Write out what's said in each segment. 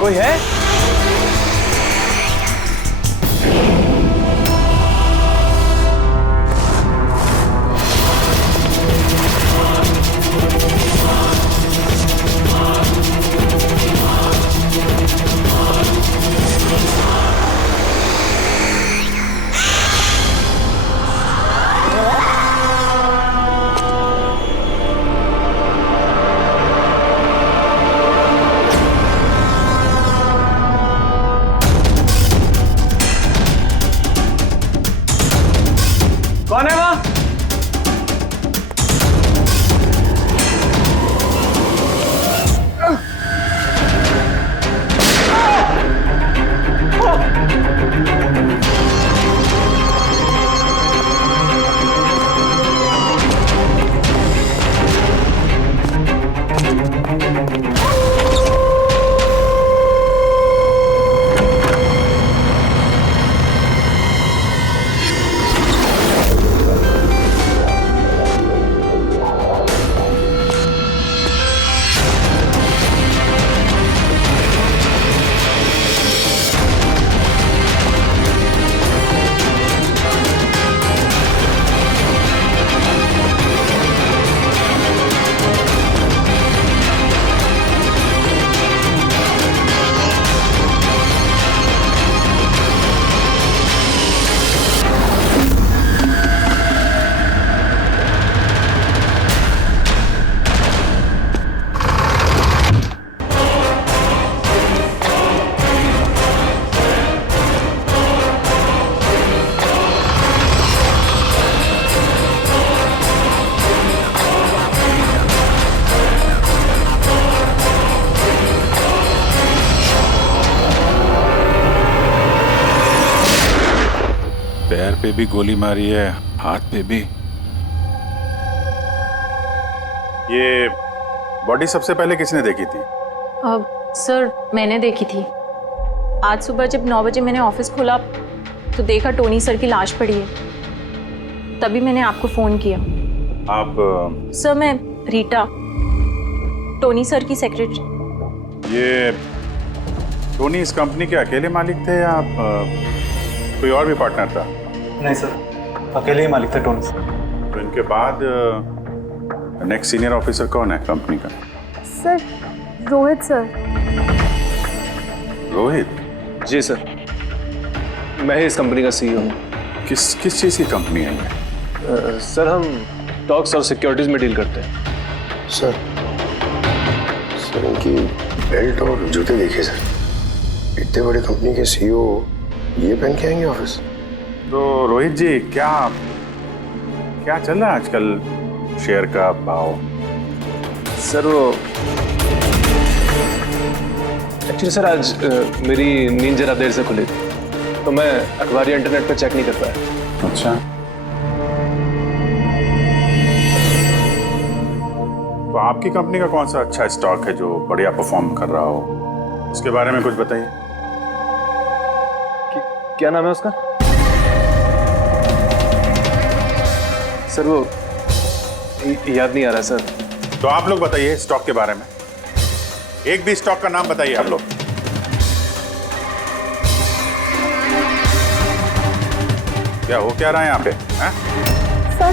कोई है? कौन है वहां? पैर पे भी गोली मारी है, हाथ पे भी। ये बॉडी सबसे पहले किसने देखी थी? सर मैंने देखी थी। आज सुबह जब 9 बजे मैंने ऑफिस खोला तो देखा टोनी सर की लाश पड़ी है। तभी मैंने आपको फोन किया। आप? सर मैं रीटा, टोनी सर की सेक्रेटरी। ये टोनी इस कंपनी के अकेले मालिक थे या आप कोई और भी पार्टनर था? नहीं सर, अकेले ही मालिक थे टोनी सर। तो इनके बाद नेक्स्ट सीनियर ऑफिसर कौन है कंपनी का? Sir Rohit sir. रोहित? जी सर, मैं ही इस कंपनी का सीईओ हूँ। किस चीज़ की कंपनी है ये? सर हम टॉक्स और सिक्योरिटीज में डील करते हैं। सर इनकी बेल्ट और जूते देखिए सर, इतने बड़ी कंपनी के सीईओ ये पहन के आएंगे ऑफिस? तो रोहित जी, क्या चल रहा है आजकल शेयर का भाव? सर वो एक्चुअली सर आज मेरी नींद जरा देर से खुली थी तो मैं अखबार या इंटरनेट पर चेक नहीं कर पाया। अच्छा, तो आपकी कंपनी का कौन सा अच्छा स्टॉक है जो बढ़िया परफॉर्म कर रहा हो? उसके बारे में कुछ बताइए। क्या नाम है उसका? सर वो याद नहीं आ रहा सर। तो आप लोग बताइए स्टॉक के बारे में, एक भी स्टॉक का नाम बताइए आप लोग। क्या हो क्या रहा है यहाँ पे? सर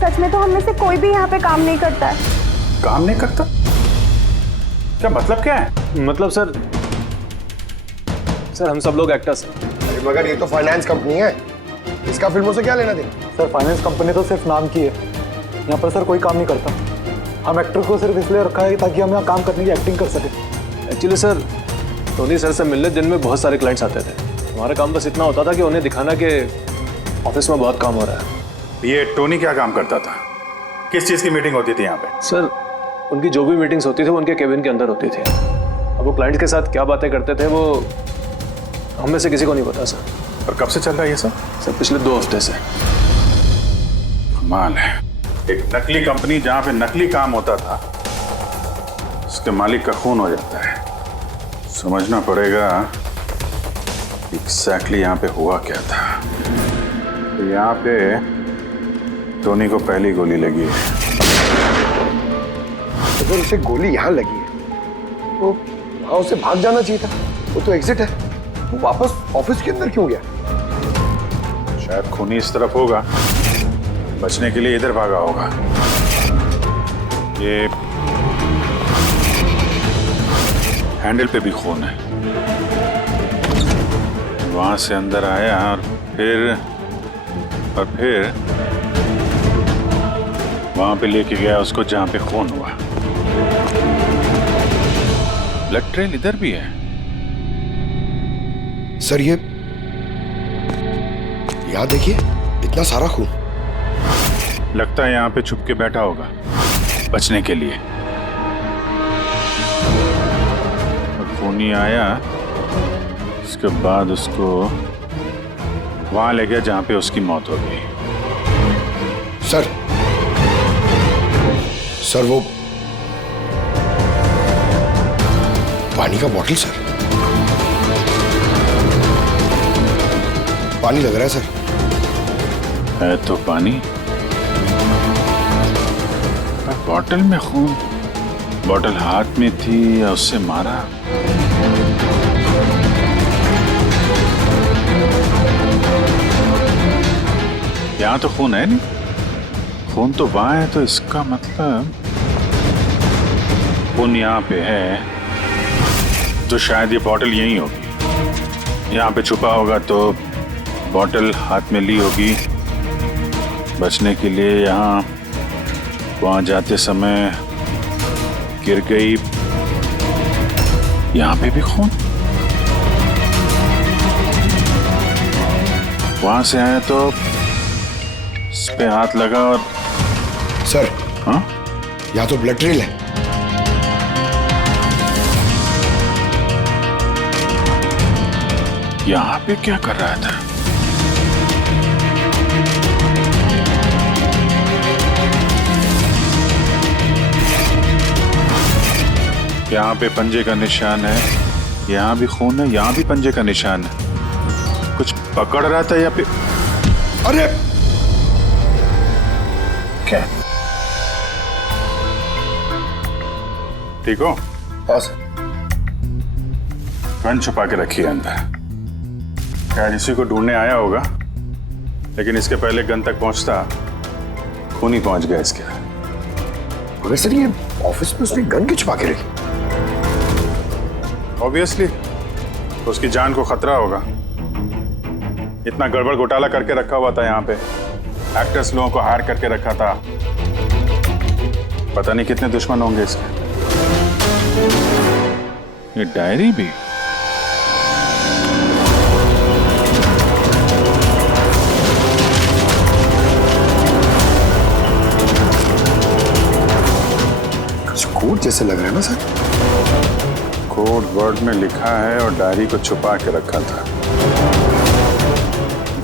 सच में तो हम में से कोई भी यहाँ पे काम नहीं करता है। काम नहीं करता? क्या मतलब क्या है? मतलब सर हम सब लोग एक्टर्स हैं। अरे मगर ये तो फाइनेंस कंपनी है, इसका फिल्मों से क्या लेना देना? सर फाइनेंस कंपनी तो सिर्फ नाम की है, यहाँ पर सर कोई काम नहीं करता। हम एक्टर को सिर्फ इसलिए रखा है ताकि हम यहाँ काम करने की एक्टिंग कर सके। एक्चुअली सर टोनी सर से मिलने दिन में बहुत सारे क्लाइंट्स आते थे। हमारा काम बस इतना होता था कि उन्हें दिखाना कि ऑफिस में बहुत काम हो रहा है। ये टोनी क्या काम करता था? किस चीज़ की मीटिंग होती थी यहाँ पे? सर उनकी जो भी मीटिंग्स होती थी वो उनके केबिन के अंदर होती थी। अब वो क्लाइंट्स के साथ क्या बातें करते थे वो हम में से किसी को नहीं पता सर। और कब से चल रहा है ये सब? सर पिछले 2 हफ्ते से। कमाल है, एक नकली कंपनी जहाँ पे नकली काम होता था उसके मालिक का खून हो जाता है। समझना पड़ेगा एग्जैक्टली यहाँ पे हुआ क्या था। तो यहाँ पे टोनी को पहली गोली लगी है। अगर उसे गोली यहाँ लगी है तो वहां उसे भाग जाना चाहिए था, वो तो एग्जिट है, वो वापस ऑफिस के अंदर क्यों गया? शायद खूनी इस तरफ होगा, बचने के लिए इधर भागा होगा। ये हैंडल पे भी खून है, वहां से अंदर आया और फिर वहां पे लेके गया उसको जहां पे खून हुआ। ब्लड ट्रेल इधर भी है। सर ये यहाँ देखिए, इतना सारा खून। लगता है यहाँ पे छुप के बैठा होगा बचने के लिए। और खूनी आया, उसके बाद उसको वहां ले गया जहां पे उसकी मौत हो गई। सर वो पानी का बॉटल, सर पानी लग रहा है सर। है तो पानी, पर बॉटल में खून। बॉटल हाथ में थी या उससे मारा? यहां तो खून है नहीं, खून तो वहां है, तो इसका मतलब खून यहाँ पे है, तो शायद ये बॉटल यहीं होगी। यहाँ पे छुपा होगा तो बॉटल हाथ में ली होगी बचने के लिए। यहाँ वहां जाते समय गिर गई, यहाँ पे भी खून। वहां से आया तो इस पे हाथ लगा और सर हाँ, यहाँ तो ब्लड ट्रेल है। यहाँ पे क्या कर रहा था? यहाँ पे पंजे का निशान है, यहाँ भी खून है, यहाँ भी पंजे का निशान है। कुछ पकड़ रहा था या फिर? अरे क्या? ठीक हो? हाँ सर। गन छुपा के रखी है अंदर। शायद इसी को ढूंढने आया होगा, लेकिन इसके पहले गन तक पहुंचता खून ही पहुंच गया इसके। मगर सर ये ऑफिस में उसने गन क्यों छुपा के रखी? ऑब्वियसली उसकी जान को खतरा होगा। इतना गड़बड़ घोटाला करके रखा हुआ था यहाँ पे, एक्टर्स लोगों को हायर करके रखा था। पता नहीं कितने दुश्मन होंगे इसके। ये डायरी भी। कुछ कोड जैसे लग रहा है ना सर। कोड वर्ड में लिखा है और डायरी को छुपा के रखा था।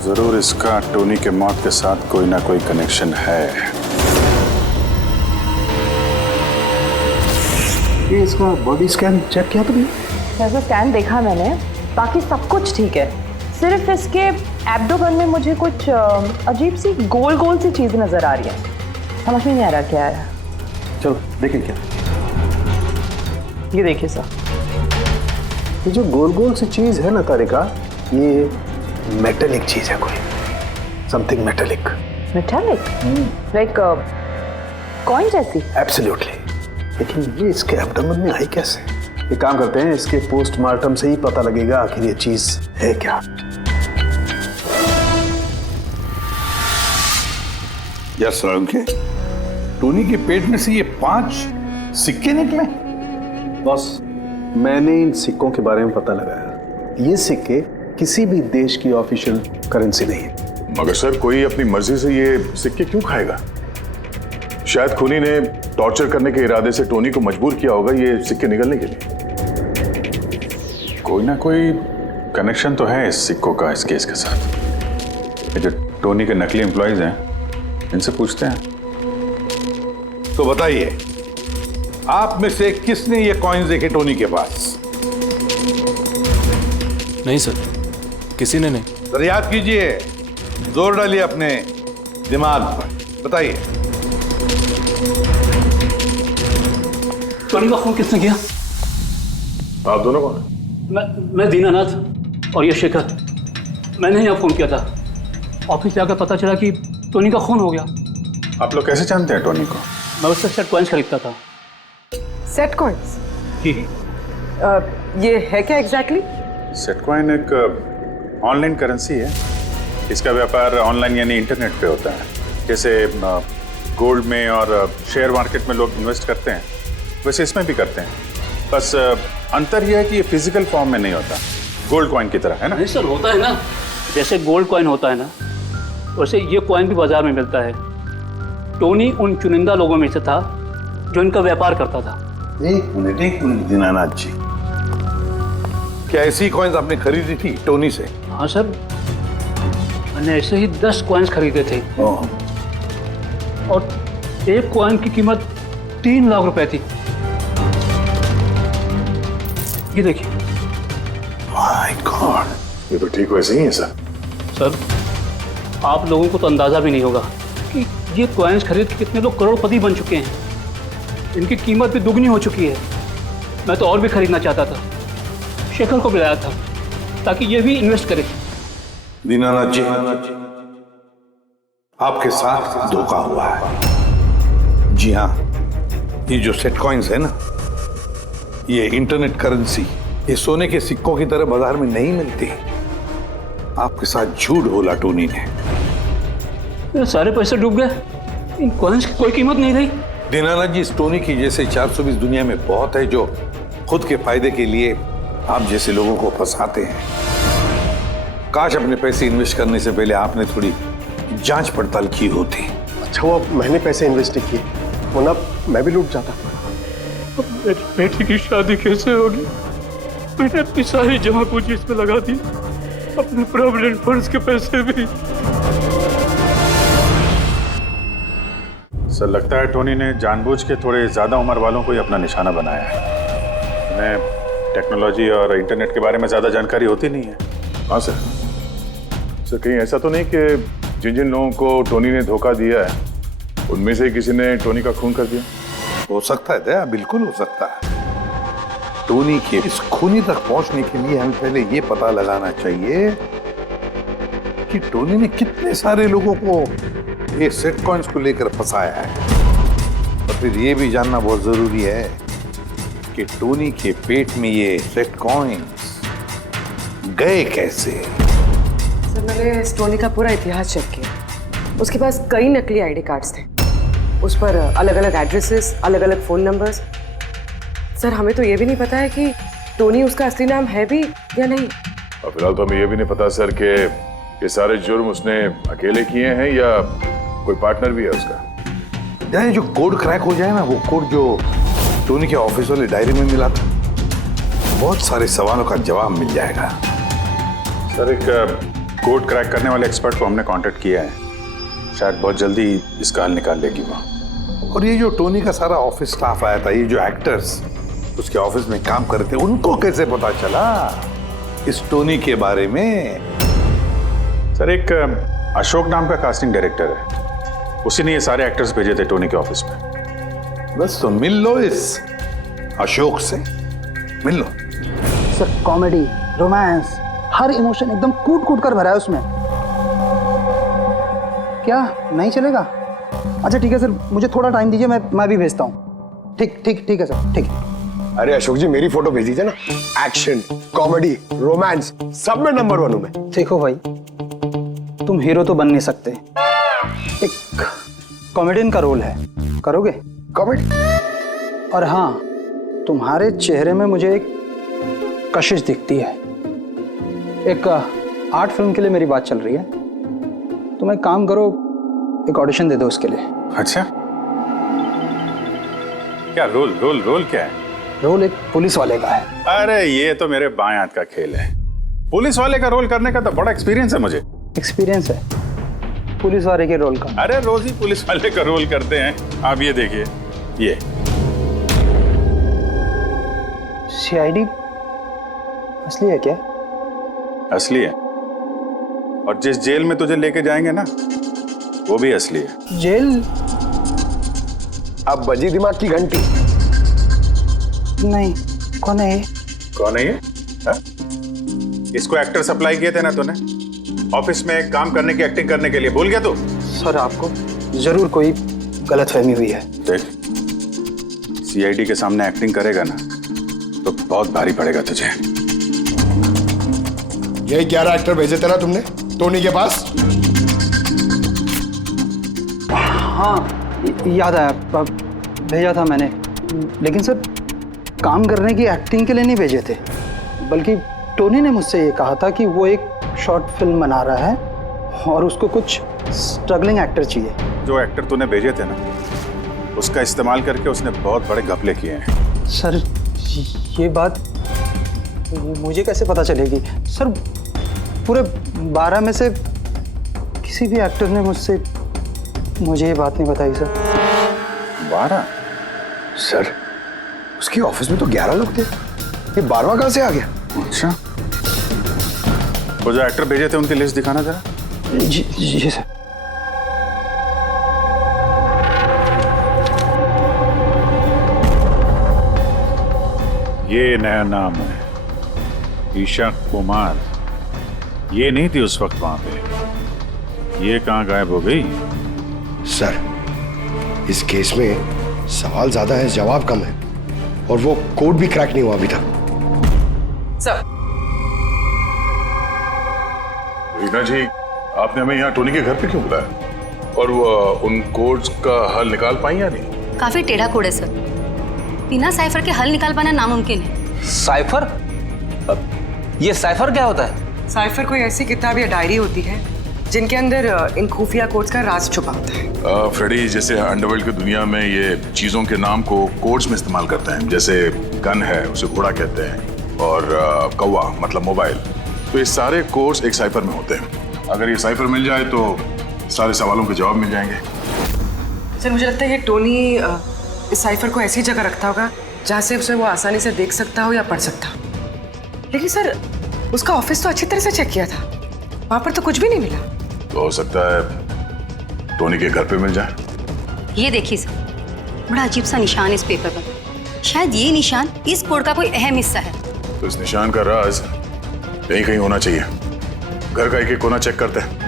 जरूर इसका टोनी के मौत के साथ कोई ना कोई कनेक्शन है। ये इसका बॉडी स्कैन चेक किया तुमने? वैसे स्कैन देखा मैंने, बाकी सब कुछ ठीक है। सिर्फ इसके एब्डोमेन में मुझे कुछ अजीब सी गोल गोल सी चीजें नजर आ रही है, समझ में नहीं आ रहा क्या है। चलो देखें क्या। ये देखिए सर, ये जो गोल गोल सी चीज है ना तारिका, ये मेटेलिक चीज है, कोई something metallic. Metallic like coin जैसी? एब्सोल्युटली। लेकिन ये इसके एब्डोमेन में आई कैसे? एक काम करते हैं, इसके पोस्टमार्टम से ही पता लगेगा आखिर ये चीज है क्या। यस के टोनी के पेट में से ये 5 सिक्के निकले। बॉस, मैंने इन सिक्कों के बारे में पता लगाया। ये सिक्के किसी भी देश की ऑफिशियल करेंसी नहीं है। मगर सर, कोई अपनी मर्जी से ये सिक्के क्यों खाएगा? शायद खूनी ने टॉर्चर करने के इरादे से टोनी को मजबूर किया होगा ये सिक्के निकलने के लिए। कोई ना कोई कनेक्शन तो है इस सिक्कों का इस केस के साथ। ये जो टोनी के नकली एम्प्लॉइज हैं, इनसे पूछते हैं। तो बताइए, आप में से किसने ये कॉइन्स देखे टोनी के पास? नहीं सर, किसी ने नहीं। सर याद कीजिए, जोर डालिए अपने दिमाग पर, बताइए। टोनी का खून किसने किया? आप दोनों कौन? मैं दीनानाथ और ये शेखर। मैंने यहाँ फ़ोन किया था। ऑफिस जाकर पता चला कि टोनी का खून हो गया। आप लोग कैसे जानते हैं टोनी को? मैं उससे सेट कॉइन्स खरीदता था। Set coins? जी। ये है क्या एग्जैक्टली? सेटकॉइन एक ऑनलाइन करेंसी है। इसका व्यापार ऑनलाइन यानी इंटरनेट पे होता है। जैसे गोल्ड में और शेयर मार्केट में लोग इन्वेस्ट करते हैं, वैसे इसमें भी करते हैं। बस अंतर यह है कि ये फिजिकल फॉर्म में नहीं होता, गोल्ड कॉइन की तरह, है ना? नहीं सर, होता है ना, जैसे गोल्ड कॉइन होता है ना, वैसे ये कॉइन भी बाजार में मिलता है। टोनी उन चुनिंदा लोगों में से था जो इनका व्यापार करता था। एक मिनट दीनानाथ जी, क्या ऐसी कॉइन्स आपने खरीदी थी टोनी से? हाँ सर, मैंने ऐसे ही 10 कॉइन्स खरीदे थे और एक कॉइन की कीमत 3 लाख रुपए थी। ये देखिए। माय गॉड, ये तो ठीक वैसे ही है सर। सर, आप लोगों को तो अंदाजा भी नहीं होगा कि ये कॉइन्स खरीद के कितने लोग करोड़पति बन चुके हैं। इनकी कीमत भी दुगनी हो चुकी है। मैं तो और भी खरीदना चाहता था, शेखर को बुलाया था ताकि ये भी इन्वेस्ट करे। दीनानाथ जी, आपके साथ धोखा हुआ है। जी हाँ, ये जो सेट कॉइन्स है ना, ये इंटरनेट करेंसी, ये सोने के सिक्कों की तरह बाजार में नहीं मिलती। आपके साथ झूठ बोला टोनी ने। मेरे सारे पैसे डूब गए, इन कॉइन्स की कोई कीमत नहीं रही। दीनानाथ जी, इस टोनी की जैसे 420 दुनिया में बहुत है जो खुद के फायदे के लिए आप जैसे लोगों को फंसाते हैं। काश अपने पैसे इन्वेस्ट करने से पहले आपने थोड़ी जांच पड़ताल की होती। अच्छा हुआ मैंने पैसे इन्वेस्ट किए, वरना मैं भी लूट जाता। मेरी बेटी की शादी कैसे होगी? मैंने अपनी सारी जमा पूंजी इसमें लगा दी, अपने प्रोविडेंट फंड्स के पैसे भी। सर, लगता है टोनी ने जानबूझ के थोड़े ज़्यादा उम्र वालों को ही अपना निशाना बनाया है। उन्हें टेक्नोलॉजी और इंटरनेट के बारे में ज़्यादा जानकारी होती नहीं है। हाँ सर। सर, कहीं ऐसा तो नहीं कि जिन जिन लोगों को टोनी ने धोखा दिया है उनमें से किसी ने टोनी का खून कर दिया? हो सकता है दया, बिल्कुल हो सकता है। टोनी के इस खूनी तक पहुंचने के लिए हमें पहले ये पता लगाना चाहिए कि टोनी ने कितने सारे लोगों को ये सेट कॉइन्स को लेकर फंसाया है। और फिर ये भी जानना बहुत जरूरी है कि टोनी के पेट में ये सेट कॉइन्स गए कैसे। सर, मैंने इस टोनी का पूरा इतिहास चेक किया। उसके पास कई नकली आईडी कार्ड्स थे, उस पर अलग अलग एड्रेसेस, अलग अलग फ़ोन नंबर्स। सर, हमें तो ये भी नहीं पता है कि टोनी उसका असली नाम है भी या नहीं। और फिलहाल तो हमें ये भी नहीं पता सर कि ये सारे जुर्म उसने अकेले किए हैं या कोई पार्टनर भी है उसका। यानी जो कोड क्रैक हो जाए ना, वो कोड जो टोनी के ऑफिस वाले डायरी में मिला था, बहुत सारे सवालों का जवाब मिल जाएगा। सर, एक कोड क्रैक करने वाले एक्सपर्ट को हमने कांटेक्ट किया है, शायद बहुत जल्दी इसका हल निकाल लेगी वो। और ये जो टोनी का सारा ऑफिस स्टाफ आया था, ये जो एक्टर्स उसके ऑफिस में काम करते, उनको कैसे पता चला इस टोनी के बारे में? सर, एक अशोक नाम का कास्टिंग डायरेक्टर है, उसी ने ये सारे एक्टर्स भेजे थे टोनी के ऑफिस में। बस तो मिल लो इस अशोक से, मिल लो। सर, कॉमेडी, रोमांस, हर इमोशन एकदम कूट कूट कर भरा है उसमें। क्या नहीं चलेगा? अच्छा ठीक है सर, मुझे थोड़ा टाइम दीजिए, मैं भी भेजता हूँ। ठीक है सर, ठीक है। अरे अशोक जी, मेरी फोटो भेज दीजिए ना। एक्शन, कॉमेडी, रोमांस, सब में नंबर 1 हूं मैं। देखो भाई, तुम हीरो तो बन नहीं सकते, एक कॉमेडियन का रोल है, करोगे? कॉमेडी? और हाँ, तुम्हारे चेहरे में मुझे एक कशिश दिखती है। एक आर्ट फिल्म के लिए मेरी बात चल रही है, तुम एक काम करो, एक ऑडिशन दे दो उसके लिए। अच्छा, क्या रोल क्या है? रोल एक पुलिस वाले का है। अरे ये तो मेरे बाएं हाथ का खेल है। पुलिस वाले का रोल करने का तो बड़ा एक्सपीरियंस है मुझे। एक्सपीरियंस है पुलिस वाले के रोल का? अरे रोज ही पुलिस वाले का रोल करते हैं। आप ये देखिए, ये सीआईडी असली है क्या? असली है, और जिस जेल में तुझे लेके जाएंगे ना, वो भी असली है। जेल? अब बजी दिमाग की घंटी। नहीं, कौन है ये? कौन है ये? हा? इसको एक्टर सप्लाई किए थे ना तूने ऑफिस में काम करने की, एक्टिंग करने के लिए, भूल गया तू? सर आपको जरूर कोई गलतफहमी हुई है। देख, सीआईडी के सामने एक्टिंग करेगा ना तो बहुत भारी पड़ेगा तुझे। यही 11 एक्टर भेजे थे ना तुमने टोनी के पास? हाँ याद आया, भेजा था मैंने, लेकिन सर काम करने की, एक्टिंग के लिए नहीं भेजे थे, बल्कि टोनी ने मुझसे ये कहा था कि वो एक शॉर्ट फिल्म बना रहा है और उसको कुछ स्ट्रगलिंग एक्टर चाहिए। जो एक्टर तूने भेजे थे ना उसका इस्तेमाल करके उसने बहुत बड़े घपले किए हैं। सर ये बात मुझे कैसे पता चलेगी? सर पूरे 12 में से किसी भी एक्टर ने मुझे ये बात नहीं बताई सर। 12? सर उसकी ऑफिस में तो 11 लोग थे, ये 12वां कहां से आ गया? अच्छा, वो जो एक्टर भेजे थे उनकी लिस्ट दिखाना जरा। जी सर। ये नया नाम है, ईशा कुमार। ये नहीं थी उस वक्त वहां पे, ये कहाँ गायब हो गई? सर इस केस में सवाल ज्यादा है, जवाब कम है, और वो कोड भी क्रैक नहीं हुआ अभी तक। सर रीना जी, आपने हमें यहाँ टोनी के घर पे क्यों बुलाया? और वो उन कोड्स का हल निकाल पाई या नहीं? काफी टेढ़ा कोड है सर, बिना साइफर के हल निकाल पाना नामुमकिन है। साइफर? ये साइफर क्या होता है? साइफर कोई ऐसी किताब या डायरी होती है जिनके अंदर इन खुफिया कोड्स का राज छुपा होता है। फ्रेडी, जैसे अंडरवर्ल्ड की दुनिया में ये चीजों के नाम को कोड्स में इस्तेमाल करते हैं, जैसे गन है उसे घोड़ा कहते हैं, और कौवा मतलब मोबाइल। तो ये सारे कोड्स एक साइफर में होते हैं। अगर ये साइफर मिल जाए तो सारे सवालों के जवाब मिल जाएंगे। सर मुझे लगता है ये टोनी इस साइफर को ऐसी जगह रखता होगा जहाँ से उसे वो आसानी से देख सकता हो या पढ़ सकता हो। लेकिन सर उसका ऑफिस तो अच्छी तरह से चेक किया था, वहां पर तो कुछ भी नहीं मिला। तो हो सकता है टोनी के घर पे मिल जाए। ये देखिए सर, बड़ा अजीब सा निशान इस पेपर पर। शायद ये निशान इस कोड का कोई अहम हिस्सा है। तो इस निशान का राज यहीं कहीं होना चाहिए। घर का एक एक कोना चेक करते हैं।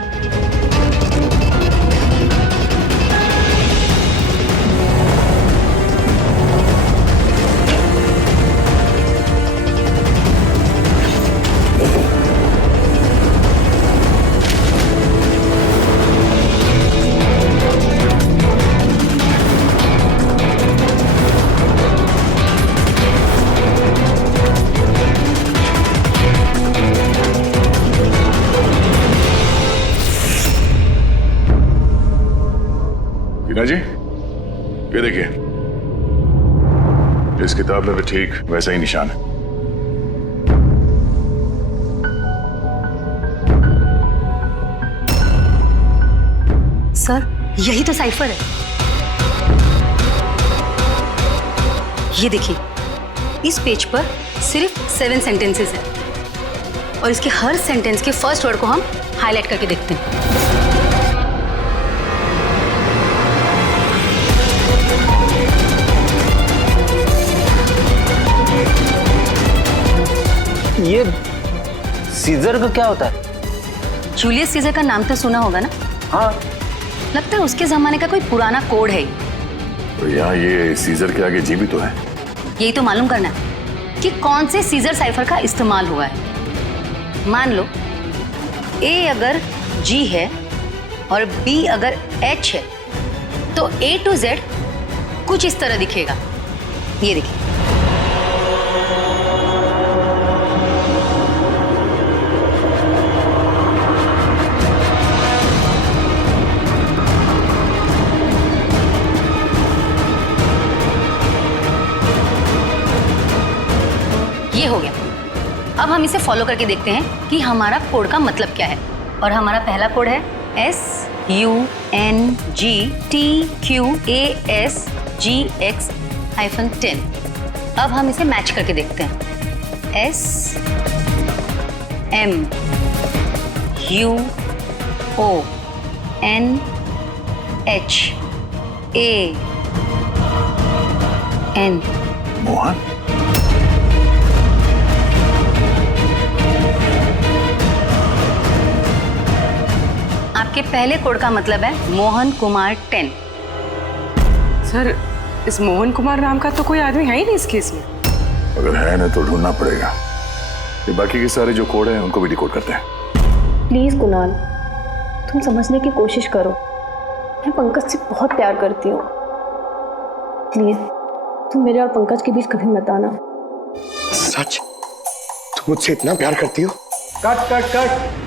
रीना जी, ये देखिए, इस किताब में भी ठीक वैसा ही निशान है। सर यही तो साइफर है। ये देखिए, इस पेज पर सिर्फ 7 सेंटेंसेस है और इसके हर सेंटेंस के फर्स्ट वर्ड को हम हाईलाइट करके देखते हैं। ये सीजर का क्या होता है? जूलियस सीजर का नाम तो सुना होगा ना? हाँ। लगता है उसके जमाने का कोई पुराना कोड है। तो यहाँ ये सीजर के आगे जी भी तो है। यही तो मालूम करना है कि कौन से सीजर साइफर का इस्तेमाल हुआ है। मान लो ए अगर जी है और बी अगर एच है तो A to Z कुछ इस तरह दिखेगा। ये देखिए, ये हो गया। अब हम इसे फॉलो करके देखते हैं कि हमारा कोड का मतलब क्या है। और हमारा पहला कोड है SUNGTQASGX-10। अब हम इसे मैच करके देखते हैं। SMUONHAN। मोहन? के पहले कोड का मतलब है मोहन कुमार 10। सर, इस मोहन कुमार नाम का तो कोई आदमी है ही नहीं इस केस में। अगर है ना तो ढूंढना पड़ेगा। ये बाकी के सारे जो कोड हैं उनको भी डिकोड करते हैं। प्लीज कुणाल, तुम समझने की कोशिश करो। मैं पंकज से बहुत प्यार करती हूँ। प्लीज तुम मेरे और पंकज के बीच कभी मत आना। सच? तुम मुझसे इतना प्यार करती हो? Cut cut cut.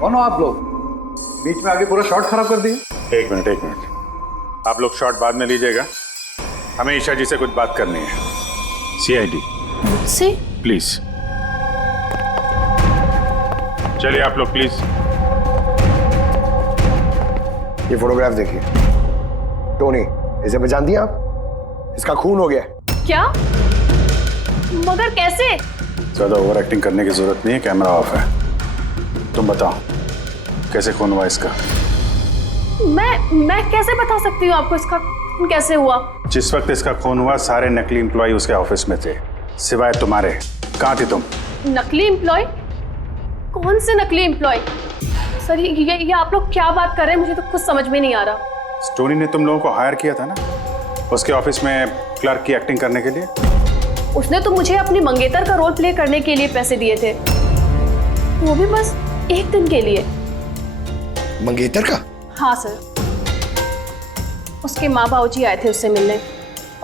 कौन हो आप लोग? बीच में आगे पूरा शॉट खराब कर दिए। एक मिनट, आप लोग शॉट बाद में लीजिएगा। हमें ईशा जी से कुछ बात करनी है। CID मुझसे? प्लीज चलिए आप लोग प्लीज। ये फोटोग्राफ देखिए। टोनी, इसे पहचान दिया आप? इसका खून हो गया। क्या? मगर कैसे? ज्यादा ओवर एक्टिंग करने की जरूरत नहीं है, कैमरा ऑफ है। तुम बताओ कैसे खून हुआ इसका? मैं कैसे बता सकती हूँ आपको इसका खून कैसे हुआ? जिस वक्त इसका खून हुआ सारे नकली एम्प्लॉय उसके ऑफिस में थे, सिवाय तुम्हारे। कहाँ थी तुम? नकली एम्प्लॉय? कौन से नकली एम्प्लॉय? सर ये आप लोग क्या बात कर रहे हैं? मुझे तो कुछ समझ में नहीं आ रहा। टोनी ने तुम लोगों को हायर किया था ना उसके ऑफिस में क्लर्क की एक्टिंग करने के लिए। उसने तो मुझे अपनी मंगेतर का रोल प्ले करने के लिए पैसे दिए थे, वो भी बस एक दिन के लिए। मंगेतर का? हाँ सर, उसके माँ बाबू जी आए थे उससे मिलने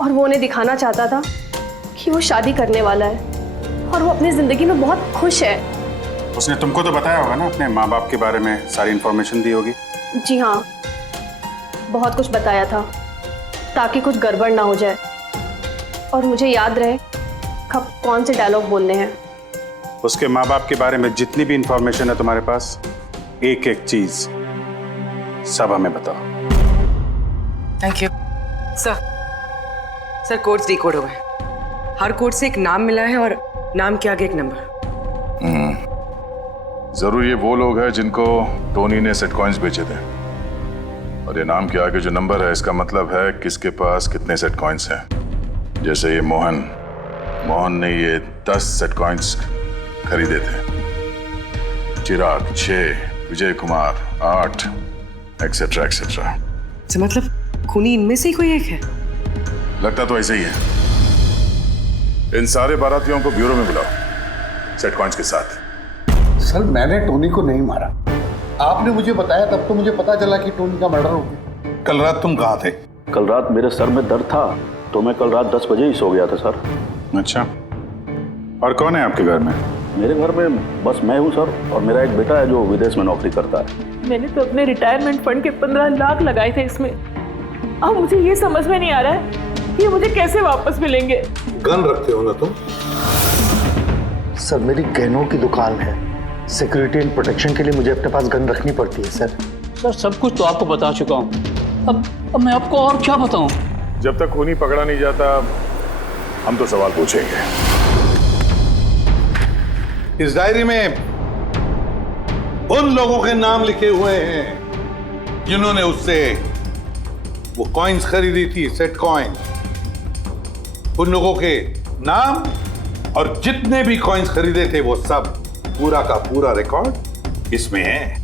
और वो उन्हें दिखाना चाहता था कि वो शादी करने वाला है और वो अपनी जिंदगी में बहुत खुश है। उसने तुमको तो बताया होगा ना अपने माँ बाप के बारे में, सारी इन्फॉर्मेशन दी होगी। जी हाँ, बहुत कुछ बताया था ताकि कुछ गड़बड़ ना हो जाए और मुझे याद रहे कब कौन से डायलॉग बोलने हैं। उसके माँ बाप के बारे में जितनी भी इंफॉर्मेशन है तुम्हारे पास, एक एक चीज सब हमें बताओ। Thank you sir. Codes decode हो गए। हर कोड से एक नाम मिला है और नाम के आगे एक नंबर। जरूर ये वो लोग हैं जिनको टोनी ने सेट कॉइन्स बेचे थे, और ये नाम के आगे जो नंबर है इसका मतलब है किसके पास कितने सेट कॉइन्स हैं। जैसे ये मोहन ने ये 10 सेट कॉइन्स खरीदे थे, चिराग 6, विजय कुमार 8, एक्सेट्रा एक्सेट्रा। मतलब खूनी इनमें से ही कोई एक है? लगता तो ऐसे ही है। इन सारे बारातियों को ब्यूरो में बुलाओ सेट कॉइन्स के साथ। सर, मैंने टोनी को नहीं मारा। आपने मुझे बताया तब तो मुझे पता चला कि टोनी का मर्डर हो गया। कल रात तुम कहाँ थे? कल रात मेरे सर में दर्द था तो मैं कल रात 10 बजे ही सो गया था सर। अच्छा, और कौन है आपके घर में? मेरे घर में बस मैं हूँ सर, और मेरा एक बेटा है जो विदेश में नौकरी करता है। मैंने तो अपने रिटायरमेंट फंड के 15 लाख लगाए थे इसमें। अब मुझे ये समझ में नहीं आ रहा है ये मुझे कैसे वापस मिलेंगे। गन रखते हो ना तुम? सर, मेरी गहनों की दुकान है, सिक्योरिटी एंड प्रोटेक्शन के लिए मुझे अपने पास गन रखनी पड़ती है सर। सर, सब कुछ तो आपको बता चुका हूँ, अब मैं आपको और क्या बताऊँ? जब तक खूनी पकड़ा नहीं जाता हम तो सवाल पूछेंगे। इस डायरी में उन लोगों के नाम लिखे हुए हैं जिन्होंने उससे वो कॉइन्स खरीदी थी, सेट कॉइन। उन लोगों के नाम और जितने भी कॉइन्स खरीदे थे वो सब, पूरा का पूरा रिकॉर्ड इसमें है।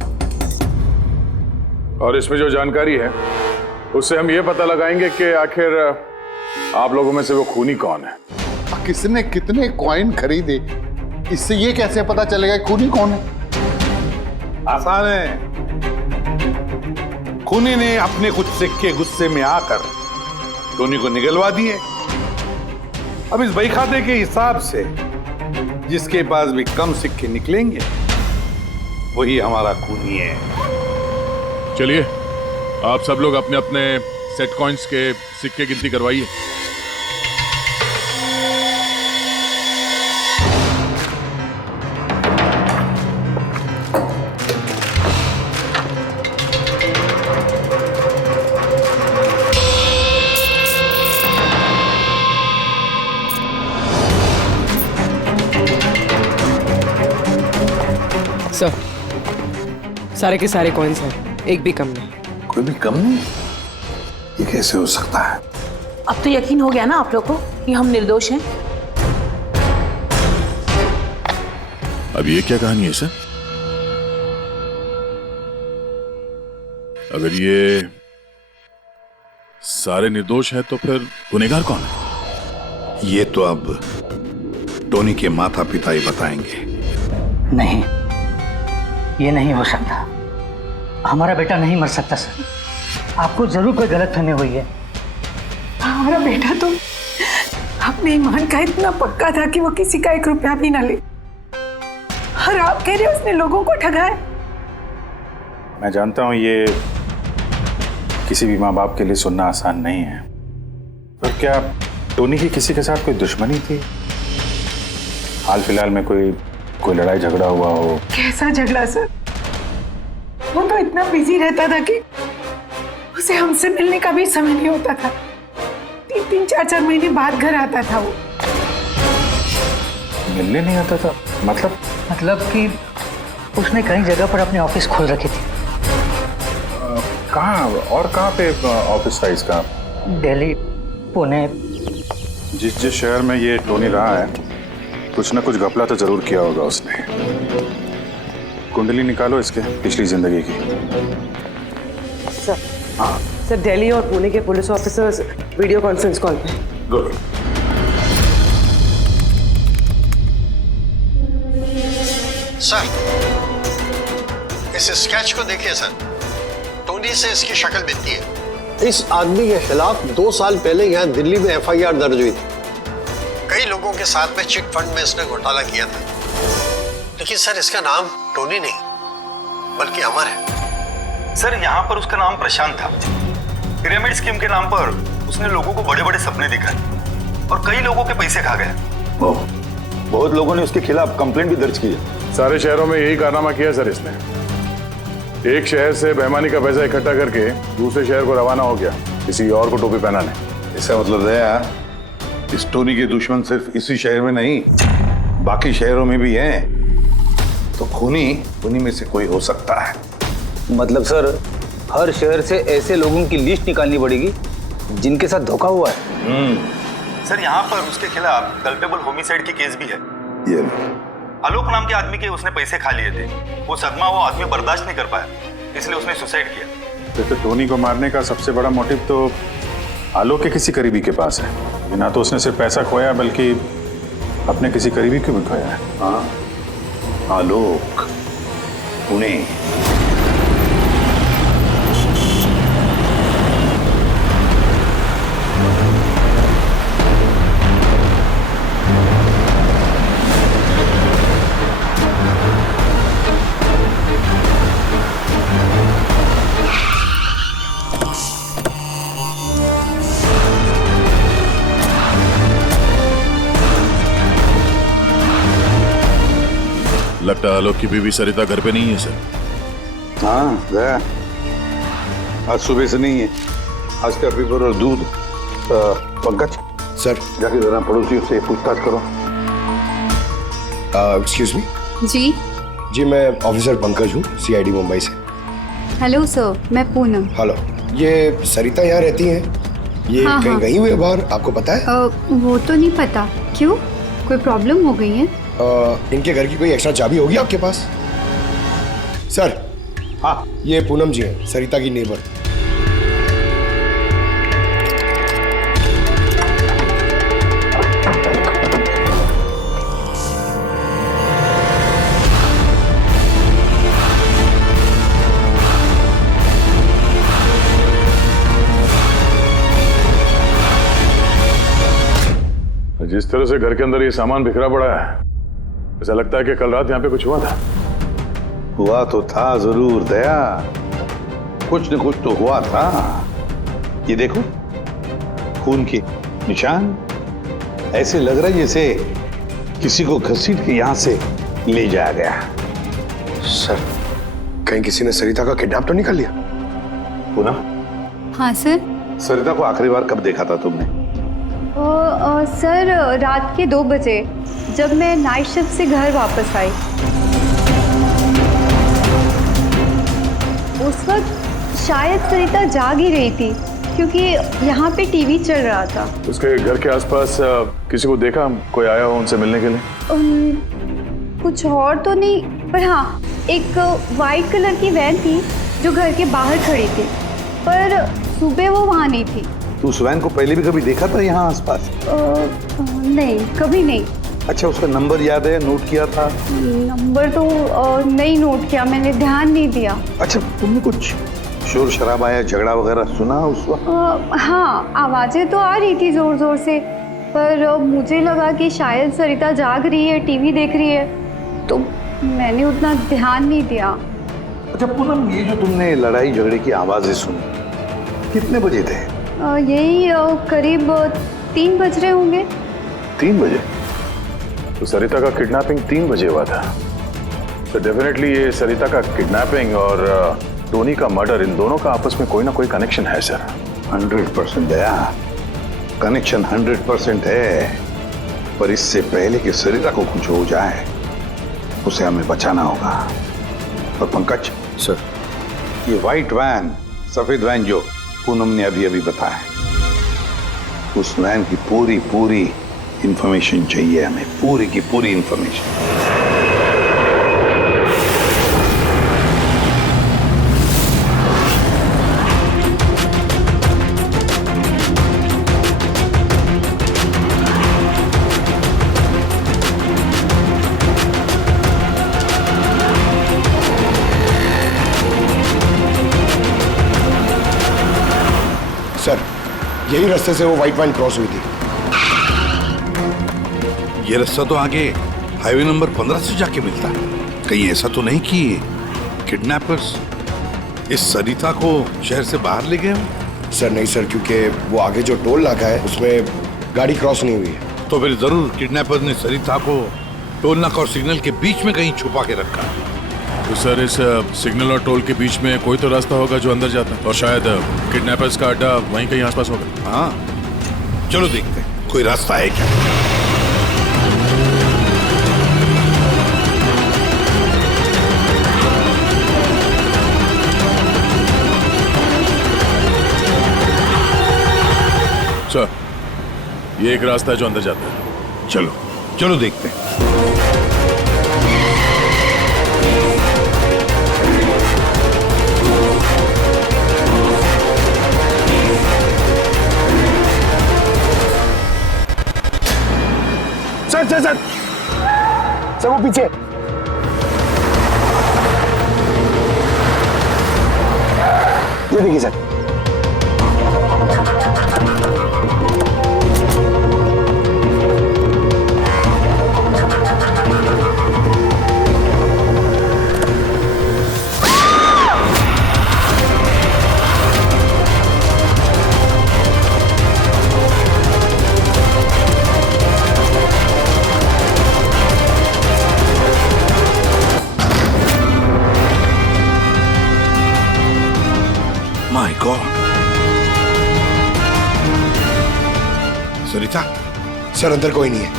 और इसमें जो जानकारी है उससे हम ये पता लगाएंगे कि आखिर आप लोगों में से वो खूनी कौन है। किसने कितने कॉइन खरीदे, इससे ये कैसे पता चलेगा खूनी कौन है? आसान है। खूनी ने अपने कुछ सिक्के गुस्से में आकर टोनी को निगलवा दिए। अब इस बही खाते के हिसाब से जिसके पास भी कम सिक्के निकलेंगे वही हमारा खूनी है। चलिए आप सब लोग अपने अपने सेट कॉइन्स के सिक्के गिनती करवाइए। सर, सारे के सारे कॉइन्स हैं, एक भी कम नहीं। कोई भी कम नहीं? ये कैसे हो सकता है? अब तो यकीन हो गया ना आप लोग को कि हम निर्दोष हैं। अब ये क्या कहानी है सर? अगर ये सारे निर्दोष हैं तो फिर गुनहगार कौन है? ये तो अब टोनी के माता पिता ही बताएंगे। नहीं, ये नहीं हो सकता। हमारा बेटा नहीं मर सकता सर। आपको जरूर कोई गलतफहमी हुई है। हमारा बेटा तो अपने ईमान का इतना पक्का था कि वो किसी का 1 रुपया भी ना ले, और आप कह रहे हो उसने लोगों को ठगा है। मैं जानता हूं ये किसी भी माँ बाप के लिए सुनना आसान नहीं है, पर क्या टोनी की किसी के साथ कोई दुश्मनी थी? हाल फिलहाल में कोई लड़ाई झगड़ा हुआ हो? कैसा झगड़ा सर? वो तो इतना बिजी रहता था कि उसे हमसे मिलने का भी समय नहीं होता था। 3-3, 4-4 महीने बाद घर आता था वो। मिलने नहीं आता था? मतलब कि उसने कई जगह पर अपने ऑफिस खोल रखी थी। कहाँ और कहाँ पे ऑफिस था इसका? दिल्ली, पुणे। जिस शहर में ये टोनी रहा है, कुछ ना कुछ घपला तो जरूर किया होगा उसने। कुंडली निकालो इसके पिछली जिंदगी की। सर, सर दिल्ली और पुणे के police officers video conference call पे। गुड। सर, इस स्केच को देखिए सर। टोनी से इसकी शक्ल मिलती है। इस आदमी के खिलाफ 2 साल पहले यहाँ दिल्ली में FIR दर्ज हुई थी। कई लोगों के साथ में चिट फंड में इसने घोटाला किया था, लेकिन सर इसका नाम टोनी नहीं बल्कि अमर है। सर, यहाँ पर उसका नाम प्रशांत था। पिरामिड स्कीम के नाम पर उसने लोगों को बड़े बड़े सपने दिखाए और कई लोगों के पैसे खा गए। बहुत लोगों ने उसके खिलाफ कंप्लेंट भी दर्ज की है। सारे शहरों में यही कारनामा किया सर इसने। एक शहर से बेईमानी का पैसा इकट्ठा करके दूसरे शहर को रवाना हो गया किसी और को टोपी पहनाने। इसका मतलब है इस टोनी के दुश्मन सिर्फ इसी शहर में नहीं, बाकी शहरों में भी हैं। तो खूनी में से कोई हो सकता है। मतलब सर, हर शहर से ऐसे लोगों की लिस्ट निकालनी पड़ेगी जिनके साथ धोखा हुआ है। सर, यहाँ पर उसके खिलाफ कल्पेबल होमिसाइड की केस भी है। ये आलोक नाम के आदमी के उसने पैसे खा लिए थे। वो सदमा वो आदमी बर्दाश्त नहीं कर पाया, इसलिए उसने सुसाइड किया। तो टोनी को मारने का सबसे बड़ा मोटिव तो आलोक के किसी करीबी के पास है। ना तो उसने सिर्फ पैसा खोया बल्कि अपने किसी करीबी को भी खोया है। हाँ, आलोक, पुणे। लगता है आलोक की बीवी सरिता घर पे नहीं है सर। हाँ गया, आज सुबह से नहीं है। आज का पेपर और दूध। पंकज सर, जाके जरा पड़ोसियों से पूछताछ करो। Excuse me. जी, मैं ऑफिसर पंकज हूँ, CID मुंबई से। हेलो सर, मैं पूनम। हेलो, ये सरिता यहाँ रहती हैं? ये हाँ, कहीं हाँ। गई हुई है बाहर, आपको पता है? वो तो नहीं पता। क्यों, कोई प्रॉब्लम हो गई है? इनके घर की कोई एक्स्ट्रा चाबी होगी आपके पास? सर, हाँ, ये पूनम जी हैं, सरिता की नेबर। जिस तरह से घर के अंदर ये सामान बिखरा पड़ा है, ऐसा लगता है कि कल रात यहाँ पे कुछ हुआ था। हुआ तो था जरूर दया, कुछ न कुछ तो हुआ था। ये देखो, खून के निशान। ऐसे लग रहा है जैसे किसी को घसीट के यहाँ से ले जाया गया। सर, कहीं किसी ने सरिता का किडनैप तो नहीं कर लिया? पूनम। हाँ सर। सरिता को आखिरी बार कब देखा था तुमने? सर, रात के 2 बजे जब मैं नाइट शिफ्ट से घर वापस आई। उस वक्त शायद सरिता जाग ही रही थी क्योंकि यहाँ पे टीवी चल रहा था। उसके घर के आसपास किसी को देखा, कोई आया हो उनसे मिलने के लिए? कुछ और तो नहीं, पर हाँ, एक वाइट कलर की वैन थी जो घर के बाहर खड़ी थी, पर सुबह वो वहाँ नहीं थी। तू उस वैन को पहले भी कभी देखा था यहाँ आसपास? नहीं, कभी नहीं। अच्छा, उसका नंबर याद है, नोट किया था? नंबर तो नहीं नोट किया, मैंने ध्यान नहीं दिया। अच्छा, तुमने कुछ शोर शराबा या झगड़ा वगैरह सुना उस वक्त? हाँ, आवाज़ें तो आ रही थी जोर जोर से, पर मुझे लगा कि शायद सरिता जाग रही है, टीवी देख रही है, तो मैंने उतना ध्यान नहीं दिया। अच्छा पूनम, ये जो तुमने लड़ाई झगड़े की आवाजें सुनी, कितने बजे थे? यही करीब 3 बज रहे होंगे। 3 बजे? तो सरिता का किडनैपिंग 3 बजे हुआ था। तो डेफिनेटली ये सरिता का किडनैपिंग और टोनी का मर्डर, इन दोनों का आपस में कोई ना कोई कनेक्शन है सर। 100% दया, कनेक्शन 100% है, पर इससे पहले कि सरिता को कुछ हो जाए उसे हमें बचाना होगा। और पंकज सर, ये व्हाइट वैन, सफेद वैन जो पूनम ने अभी अभी बताया, उस वैन की पूरी इंफॉर्मेशन चाहिए हमें, पूरी की पूरी इंफॉर्मेशन। सर, यही रास्ते से वो व्हाइट वैन क्रॉस हुई थी। ये रास्ता तो आगे हाईवे नंबर 15 से जाके मिलता है। कहीं ऐसा तो नहीं कि किडनैपर्स इस सरिता को शहर से बाहर ले गए हो? सर नहीं सर, क्योंकि वो आगे जो टोल नाका है उसमें गाड़ी क्रॉस नहीं हुई है। तो फिर जरूर किडनैपर ने सरिता को टोल नाका और सिग्नल के बीच में कहीं छुपा के रखा। तो सर, इस सिग्नल और टोल के बीच में कोई तो रास्ता होगा जो अंदर जाता है, और शायद किडनैपर्स का अड्डा वहीं कहीं आसपास होगा। हाँ, चलो देखते हैं कोई रास्ता है क्या। सर, ये एक रास्ता है जो अंदर जाता है। चलो देखते हैं। सर वो पीछे। ये देखिए sir. My God, Sarita? Sir अंदर कोई नहीं है।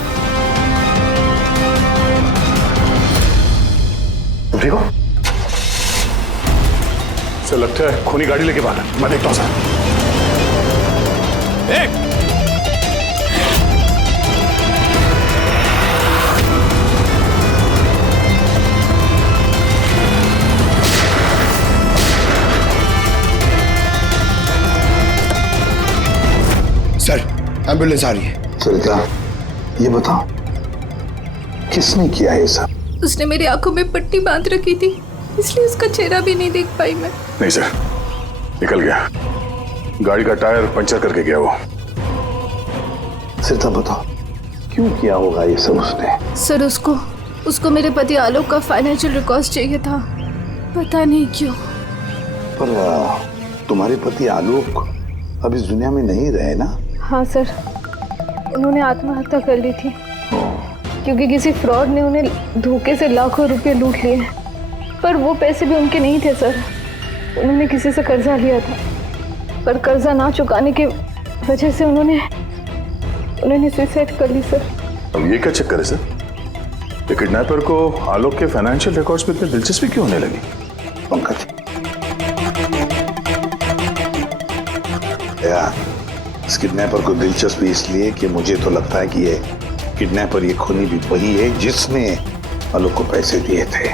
तुम ठीक हो? सर, लगता है खूनी गाड़ी लेके भागा। मैं देखता हूँ सर। सर एम्बुलेंस आ रही है। सरिता, ये बताओ किसने किया ये सब? उसने मेरी आंखों में पट्टी बांध रखी थी, इसलिए उसका चेहरा भी नहीं देख पाई मैं। नहीं सर, निकल गया। गाड़ी का टायर पंचर करके गया वो। सरिता बताओ, क्यों किया होगा ये सब उसने? सर, उसको मेरे पति आलोक का फाइनेंशियल रिकॉर्ड चाहिए था, पता नहीं क्यों। पर तुम्हारे पति आलोक अब इस दुनिया में नहीं रहे ना? हाँ सर, उन्होंने आत्महत्या कर ली थी क्योंकि किसी फ्रॉड ने उन्हें धोखे से लाखों रुपए लूट लिए। पर वो पैसे भी उनके नहीं थे सर, उन्होंने किसी से कर्जा लिया था, पर कर्जा ना चुकाने की वजह से उन्होंने सुसाइड कर ली सर। अब ये क्या चक्कर है सर? ये किडनैपर को आलोक के फाइनेंशियल रिकॉर्ड्स में इतनी दिलचस्पी क्यों होने लगी? पंकज, इस किडनैपर को दिलचस्पी इसलिए कि मुझे तो लगता है कि ये किडनैपर, ये खूनी भी वही है जिसने आलोक को पैसे दिए थे।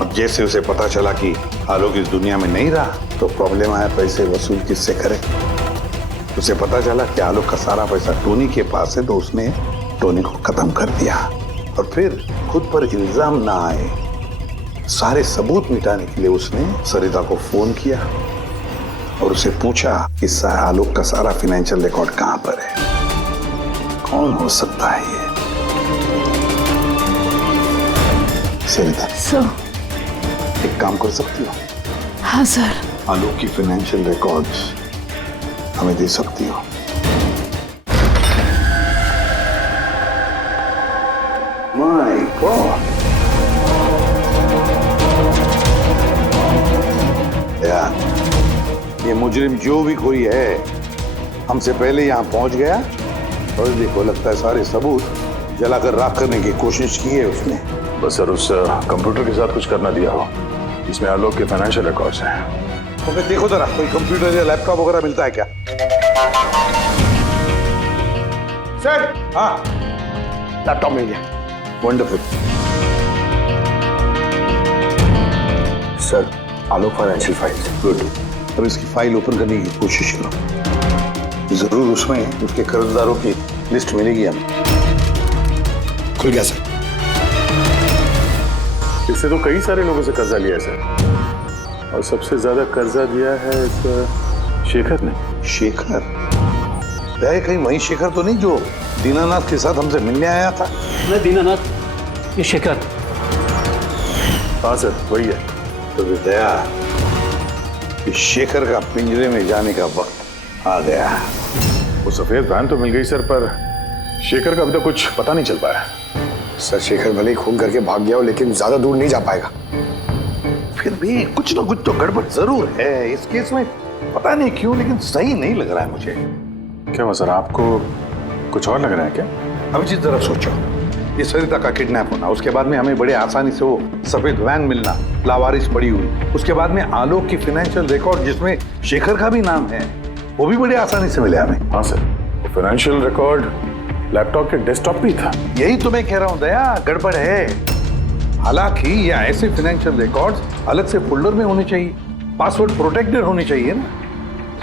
अब जैसे उसे पता चला कि आलोक इस दुनिया में नहीं रहा तो प्रॉब्लम आया, पैसे वसूल किससे करे। उसे पता चला कि आलोक का सारा पैसा टोनी के पास है तो उसने टोनी को खत्म कर दिया और फिर खुद पर इल्जाम ना आए सारे सबूत मिटाने के लिए उसने सरिता को फोन किया और उसे पूछा कि आलोक का सारा फाइनेंशियल रिकॉर्ड कहां पर है। कौन हो सकता है ये? सरिता सर, एक काम कर सकती हो? हाँ सर। आलोक की फाइनेंशियल रिकॉर्ड्स हमें दे सकती हो? माय गॉड यार, ये मुजरिम जो भी कोई है हमसे पहले यहाँ पहुंच गया और देखो लगता है सारे सबूत जलाकर राख करने की कोशिश की है उसने। बस सर उस कंप्यूटर के साथ कुछ करना दिया हो जिसमें आलोक के फाइनेंशियल रिकॉर्ड्स हैं। तो फिर देखो जरा कोई कंप्यूटर या लैपटॉप वगैरह मिलता है क्या? सर हाँ, लैपटॉप मिल गया। वंडरफुल। सर आलोक फाइनेंशियल फाइल। गुड। अब इसकी फाइल ओपन करने की कोशिश करो, जरूर उसमें उसके कर्जदारों की लिस्ट मिलेगी हमें। खुल गया सर। इससे तो कई सारे लोगों से कर्जा लिया है सर, और सबसे ज्यादा कर्जा दिया है इस शेखर ने। शेखर? कहीं वही शेखर तो नहीं जो दीनानाथ के साथ हमसे मिलने आया था? मैं दीनानाथ, ये शेखर। हाँ सर वही है। तो दया, इस शेखर का पिंजरे में जाने का वक्त आ गया। वो सफेद वैन तो मिल गई सर, पर शेखर का अभी तक कुछ पता नहीं चल पाया। सर शेखर भले ही खून करके भाग गया हो लेकिन ज्यादा दूर नहीं जा पाएगा। फिर भी कुछ ना कुछ तो गड़बड़ जरूर है इस केस में। पता नहीं क्यों लेकिन सही नहीं लग रहा है मुझे। क्या हुआ सर, आपको कुछ और लग रहा है क्या? अभिजीत जरा सोचो, ये सरिता का किडनैप होना, उसके बाद में हमें बड़े आसानी से वो सफेद वैन मिलना, लावारिस पड़ी हुई, उसके बाद में आलोक की फाइनेंशियल रिकॉर्ड जिसमें शेखर का भी नाम है वो भी बड़े आसानी से मिले हमें। हाँ सर, फाइनेंशियल रिकॉर्ड लैपटॉप के डेस्कटॉप पे था। यही तो मैं कह रहा हूँ दया, गड़बड़ है। हालांकि ये ऐसे फाइनेंशियल रिकॉर्ड्स अलग से फोल्डर में होने चाहिए, पासवर्ड प्रोटेक्टेड होने चाहिए ना।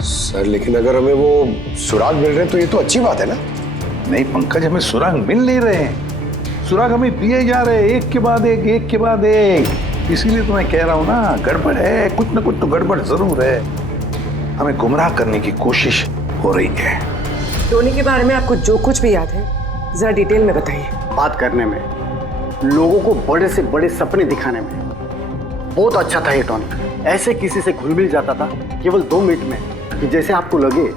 सर लेकिन अगर हमें वो सुराग मिल रहे हैं तो ये तो अच्छी बात है ना। नहीं पंकज, हमें सुराग मिल नहीं रहे हैं, सुराग हमें दिए जा रहे हैं एक के बाद एक, एक के बाद एक। इसीलिए तो मैं कह रहा हूँ ना, गड़बड़ है, कुछ ना कुछ तो गड़बड़ जरूर है। हमें गुमराह करने की कोशिश हो रही है। टोनी के बारे में आपको जो कुछ भी याद है जरा डिटेल में बताइए। बात करने में, लोगों को बड़े से बड़े सपने दिखाने में बहुत अच्छा था ये टोनी। ऐसे किसी से घुल मिल जाता था केवल 2 मिनट में कि जैसे आपको लगे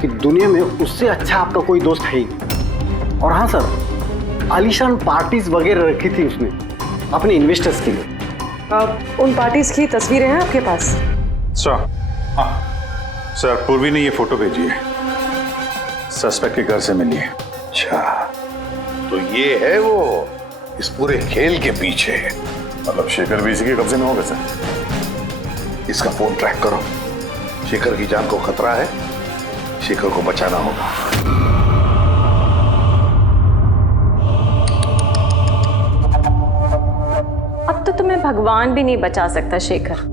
कि दुनिया में उससे अच्छा आपका कोई दोस्त है ही नहीं। और हाँ सर, आलीशान पार्टीज वगैरह रखी थी उसने अपने इन्वेस्टर्स के लिए। उन पार्टीज की तस्वीरें हैं आपके पास? सर हाँ सर, पूर्वी ने ये फोटो भेजी है, सस्पेक्ट के घर से मिली है। अच्छा, तो ये है वो इस पूरे खेल के पीछे। मतलब शेखर भी इसी के कब्जे में होगा सर? इसका फोन ट्रैक करो, शेखर की जान को खतरा है, शेखर को बचाना होगा। अब तो तुम्हें भगवान भी नहीं बचा सकता शेखर।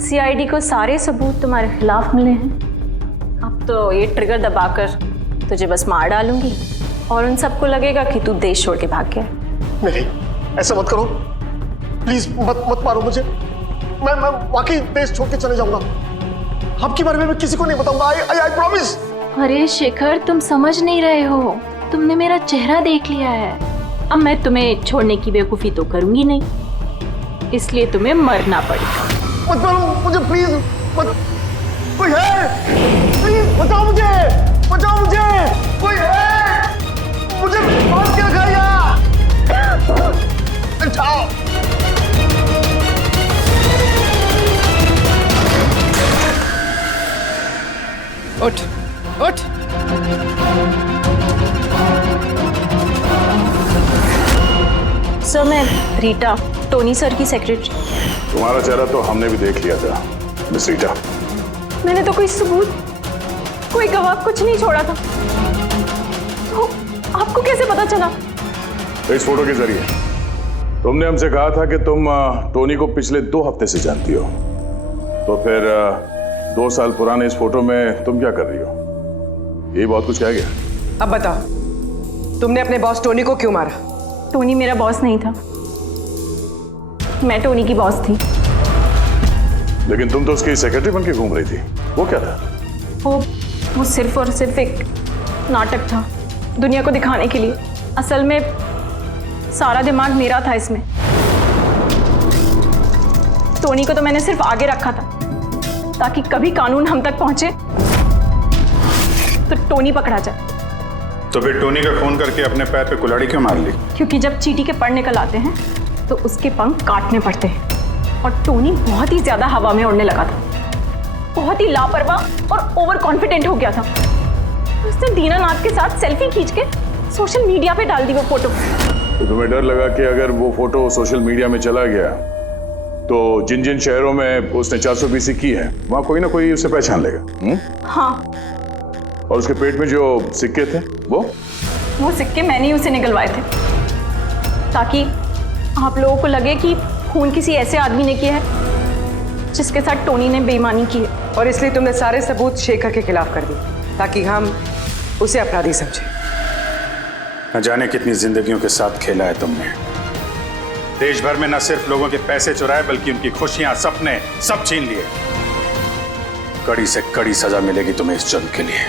सीआईडी को सारे सबूत तुम्हारे खिलाफ मिले हैं। अब तो ये ट्रिगर दबाकर तुझे बस मार डालूंगी और उन सबको लगेगा कि तू देश छोड़ के भाग गया। नहीं, ऐसा मत करो प्लीज, मत मारो मुझे। मैं वाकई देश छोड़ के चले जाऊंगा। आपके बारे में मैं किसी को नहीं बताऊंगा। I promise. अरे शेखर, तुम समझ नहीं रहे हो, तुमने मेरा चेहरा देख लिया है। अब मैं तुम्हें छोड़ने की बेवकूफी तो करूंगी नहीं, इसलिए तुम्हें मरना पड़ेगा। मत मारो मुझे प्लीज, मत। कोई है? प्लीज बचाओ मुझे, बचाओ मुझे, कोई है? मुझे बांध के रखा यार। उठाओ। उठ, उठ। सर, मैं रीटा, टोनी सर की सेक्रेटरी। तुम्हारा चेहरा तो हमने भी देख लिया था मिस रीटा। मैंने तो कोई सबूत, कोई गवाह कुछ नहीं छोड़ा था, तो आपको कैसे पता चला? इस फोटो के जरिए तुमने हमसे कहा था कि तुम टोनी को पिछले 2 हफ्ते से जानती हो, तो फिर 2 साल पुराने इस फोटो में तुम क्या कर रही हो? ये बहुत कुछ कह गया। अब बताओ, तुमने अपने बॉस टोनी को क्यों मारा? टोनी मेरा बॉस नहीं था, मैं टोनी की बॉस थी। लेकिन तुम तो उसकी सेक्रेटरी बन के घूम रही थी, वो क्या था? वो सिर्फ और सिर्फ एक नाटक था, दुनिया को दिखाने के लिए। असल में सारा दिमाग मेरा था इसमें। टोनी को तो मैंने सिर्फ आगे रखा था ताकि कभी कानून हम तक पहुंचे तो टोनी पकड़ा जाए। तो फिर टोनी का खून करके अपने पैर पे कुल्हाड़ी क्यों मार ली? क्योंकि जब चींटी के पर निकल आते हैं तो उसके पंख काटने पड़ते हैं, और टोनी बहुत ही ज्यादा हवा में उड़ने लगा था, बहुत ही लापरवाह और ओवर कॉन्फिडेंट हो गया था। उसने दीनानाथ के साथ सेल्फी खींच के सोशल मीडिया पे डाल दी वो फोटो। तो तुम्हें डर लगा कि अगर वो फोटो सोशल मीडिया में चला गया तो जिन जिन शहरों में उसने 420 की है वहां कोई ना कोई उसे पहचान लेगा। हाँ, और उसके पेट में जो सिक्के थे वो सिक्के मैंने ही उसे निकलवाए थे ताकि आप लोगों को लगे कि खून किसी ऐसे आदमी ने किया है जिसके साथ टोनी ने बेईमानी की है। और इसलिए तुमने सारे सबूत शेखर के खिलाफ कर दिए ताकि हम उसे अपराधी समझें। न जाने कितनी जिंदगियों के साथ खेला है तुमने। देश भर में न सिर्फ लोगों के पैसे चुराए बल्कि उनकी खुशियां, सपने सब छीन लिए। कड़ी से कड़ी सजा मिलेगी तुम्हें इस जुर्म के लिए।